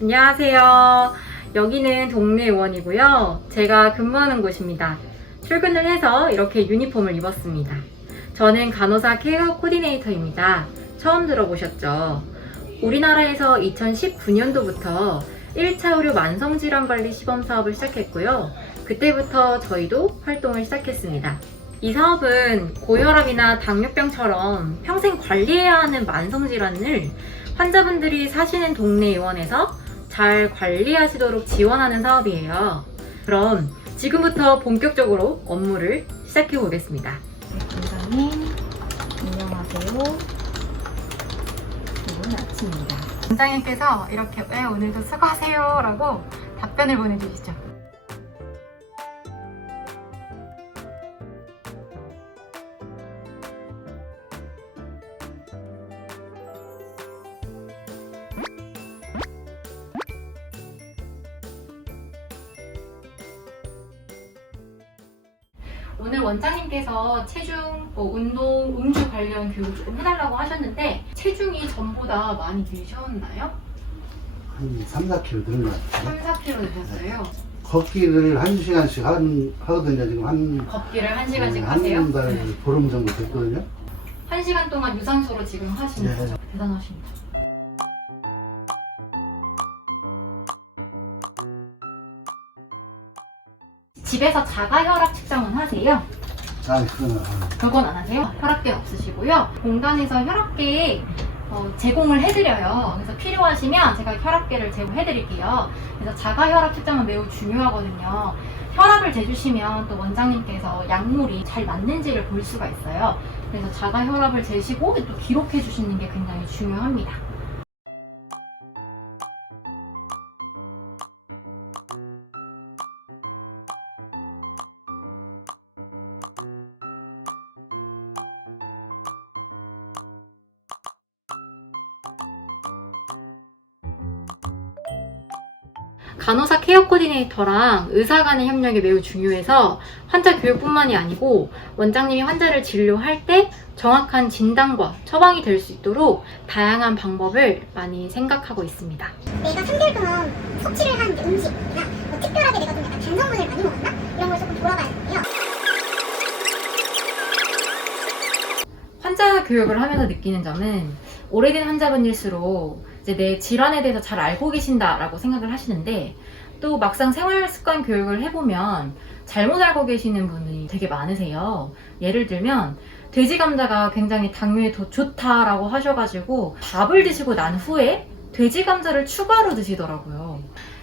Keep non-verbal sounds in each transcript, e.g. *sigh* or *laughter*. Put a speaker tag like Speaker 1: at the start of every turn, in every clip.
Speaker 1: 안녕하세요. 여기는 동네 의원이고요. 제가 근무하는 곳입니다. 출근을 해서 이렇게 유니폼을 입었습니다. 저는 간호사 케어 코디네이터입니다. 처음 들어보셨죠? 우리나라에서 2019년도부터 1차 의료 만성질환관리 시범 사업을 시작했고요. 그때부터 저희도 활동을 시작했습니다. 이 사업은 고혈압이나 당뇨병처럼 평생 관리해야 하는 만성질환을 환자분들이 사시는 동네 의원에서 잘 관리하시도록 지원하는 사업이에요. 그럼 지금부터 본격적으로 업무를 시작해 보겠습니다. 원장님, 안녕하세요. 좋은 아침입니다. 원장님께서 이렇게 왜 오늘도 수고하세요 라고 답변을 보내주시죠. 오늘 원장님께서 체중, 뭐 운동, 음주 관련 교육 조금 해달라고 하셨는데 체중이 전보다 많이 드셨나요?
Speaker 2: 한 3, 4kg 드는 것 같아요.
Speaker 1: 3, 4kg 드셨어요?
Speaker 2: 걷기를 한 시간씩 한, 하거든요. 지금 한,
Speaker 1: 걷기를 1시간씩
Speaker 2: 한
Speaker 1: 하세요?
Speaker 2: 달,
Speaker 1: 네.
Speaker 2: 보름 정도 됐거든요.
Speaker 1: 1시간 동안 유산소로 지금 하시는
Speaker 2: 네.
Speaker 1: 거죠? 대단하십니다. 집에서 자가 혈압 측정은 하세요?
Speaker 2: 자, 그거는, 아,
Speaker 1: 그건 안 하세요? 혈압계 없으시고요. 공간에서 혈압계 어, 제공을 해드려요. 그래서 필요하시면 제가 혈압계를 제공해드릴게요. 그래서 자가 혈압 측정은 매우 중요하거든요. 혈압을 재주시면 또 원장님께서 약물이 잘 맞는지를 볼 수가 있어요. 그래서 자가 혈압을 재시고 또 기록해 주시는 게 굉장히 중요합니다. 간호사 케어 코디네이터랑 의사 간의 협력이 매우 중요해서 환자 교육뿐만이 아니고 원장님이 환자를 진료할 때 정확한 진단과 처방이 될 수 있도록 다양한 방법을 많이 생각하고 있습니다.
Speaker 3: 내가 3개월 동안 섭취를 한 음식이나 뭐 특별하게 내가 좀 약간 단성분을 많이 먹었나? 이런 걸 조금 돌아봐야 되고요.
Speaker 1: 환자 교육을 하면서 느끼는 점은 오래된 환자분일수록 이제 내 질환에 대해서 잘 알고 계신다라고 생각을 하시는데 또 막상 생활 습관 교육을 해보면 잘못 알고 계시는 분이 되게 많으세요. 예를 들면 돼지 감자가 굉장히 당뇨에 더 좋다라고 하셔가지고 밥을 드시고 난 후에 돼지 감자를 추가로 드시더라고요.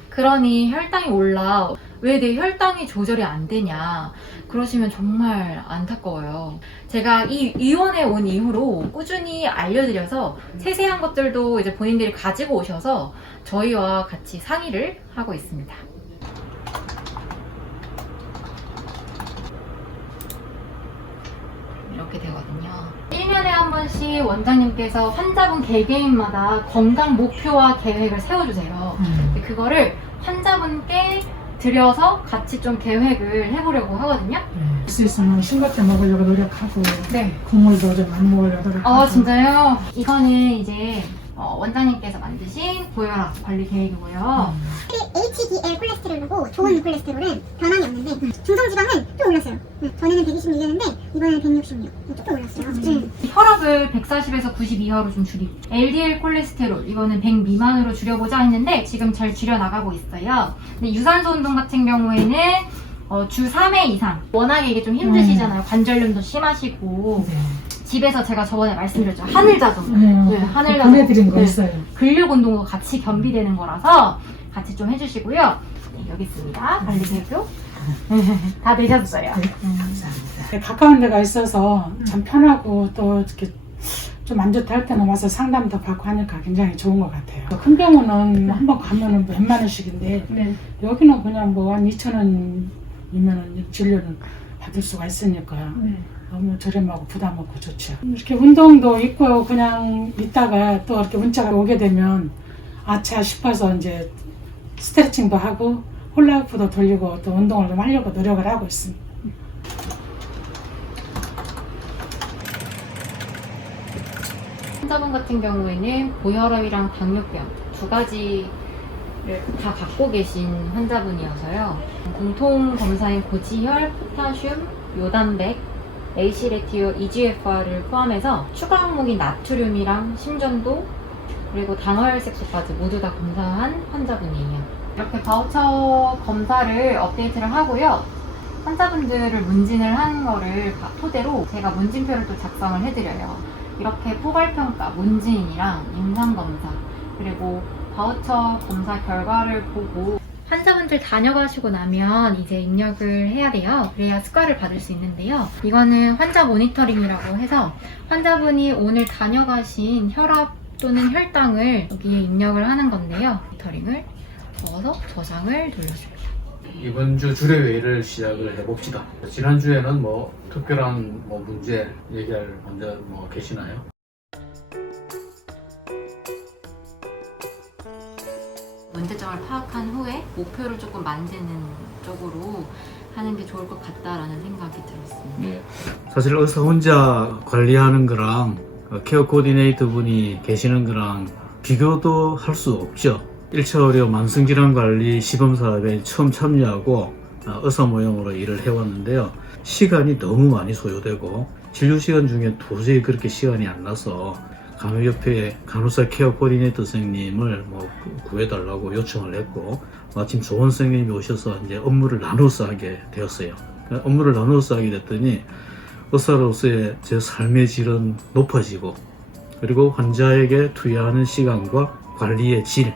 Speaker 1: 그러니 혈당이 올라 왜 내 혈당이 조절이 안 되냐 그러시면 정말 안타까워요. 제가 이 위원회 온 이후로 꾸준히 알려드려서 세세한 것들도 이제 본인들이 가지고 오셔서 저희와 같이 상의를 하고 있습니다. 이렇게 되거든요. 1년에 한 번씩 원장님께서 환자분 개개인마다 건강 목표와 계획을 세워주세요. 근데 그거를 환자분께 드려서 같이 좀 계획을 해보려고 하거든요.
Speaker 4: 할수 있으면 싱겁게 먹으려고 노력하고
Speaker 1: 네.
Speaker 4: 국물도 좀 안 먹으려고 노력하고
Speaker 1: 아 진짜요? 이거는 이제 어, 원장님께서 만드신 고혈압 관리 계획이고요.
Speaker 3: HDL 콜레스테롤이고 좋은 콜레스테롤은 변함이 없는데 중성 지방은 또 올랐어요. 네, 전에는 126이었는데 이번에는 166. 조금 올랐어요. 네.
Speaker 1: 혈압을 140에서 90 이하로 좀 줄이고 LDL 콜레스테롤 이거는 100 미만으로 줄여보자 했는데 지금 잘 줄여 나가고 있어요. 근데 유산소 운동 같은 경우에는 어, 주 3회 이상 워낙에 이게 좀 힘드시잖아요. 관절염도 심하시고
Speaker 4: 네.
Speaker 1: 집에서 제가 저번에 말씀드렸죠. 하늘 자전거
Speaker 4: 네,
Speaker 1: 네, 하늘 자전거
Speaker 4: 보내드린 거
Speaker 1: 네.
Speaker 4: 있어요.
Speaker 1: 근력 운동도 같이 겸비되는 거라서 같이 좀 해주시고요. 네, 여기 있습니다. 관리 계획표 *laughs* 다 되셨어요.
Speaker 4: 네, 가까운 데가 있어서 참 편하고 또 이렇게 좀 안 좋다 할 때는 와서 상담도 받고 하니까 굉장히 좋은 것 같아요. 큰 병원은 한번 가면은 몇만 원씩인데
Speaker 1: 네.
Speaker 4: 여기는 그냥 뭐 한 2천 원이면은 진료는 받을 수가 있으니까 너무 저렴하고 부담 없고 좋죠. 이렇게 운동도 있고 그냥 있다가 또 이렇게 문자가 오게 되면 아차 싶어서 이제 스트레칭도 하고 홀라후프도 돌리고 또 운동을 좀 하려고 노력을 하고 있습니다.
Speaker 1: 환자분 같은 경우에는 고혈압이랑 당뇨병 두 가지 다 갖고 계신 환자분이어서요. 공통 검사인 고지혈, 포타슘, 요단백, 에이시레티오, EGFR을 포함해서 추가 항목인 나트륨이랑 심전도 그리고 당화혈색소까지 모두 다 검사한 환자분이에요. 이렇게 바우처 검사를 업데이트를 하고요. 환자분들을 문진을 하는 거를 바- 토대로 제가 문진표를 또 작성을 해드려요. 이렇게 포괄평가, 문진이랑 임상검사, 그리고 바우처 검사 결과를 보고 환자분들 다녀가시고 나면 이제 입력을 해야 돼요. 그래야 스과를 받을 수 있는데요. 이거는 환자 모니터링이라고 해서 환자분이 오늘 다녀가신 혈압 또는 혈당을 여기에 입력을 하는 건데요. 모니터링을 적어서 저장을 눌러줍니다.
Speaker 5: 이번 주 주례회의를 시작을 해봅시다. 지난주에는 뭐 특별한 뭐 문제 얘기할 환자 뭐 계시나요?
Speaker 1: 문제점을 파악한 후에 목표를 조금 만드는 쪽으로 하는 게 좋을 것 같다라는 생각이 들었습니다.
Speaker 5: 사실 의사 혼자 관리하는 거랑 어, 케어 코디네이터 분이 계시는 거랑 비교도 할 수 없죠. 1차 의료 만성질환 관리 시범 사업에 처음 참여하고 어, 의사 모형으로 일을 해왔는데요. 시간이 너무 많이 소요되고 진료 시간 중에 도저히 그렇게 시간이 안 나서 간호협회 간호사 케어 코디네이터 선생님을 뭐 구- 구해달라고 요청을 했고 마침 좋은 선생님이 오셔서 이제 업무를 나눠서 하게 되었어요. 업무를 나눠서 하게 됐더니 의사로서의 제 삶의 질은 높아지고 그리고 환자에게 투여하는 시간과 관리의 질,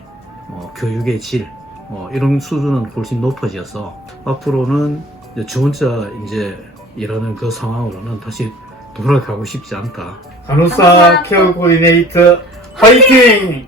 Speaker 5: 뭐 교육의 질, 뭐 이런 수준은 훨씬 높아져서 앞으로는 혼자 이제 일하는 그 상황으로는 다시 돌아가고 싶지 않다. 간호사
Speaker 1: 간호사
Speaker 5: 케어 코디네이터 화이팅!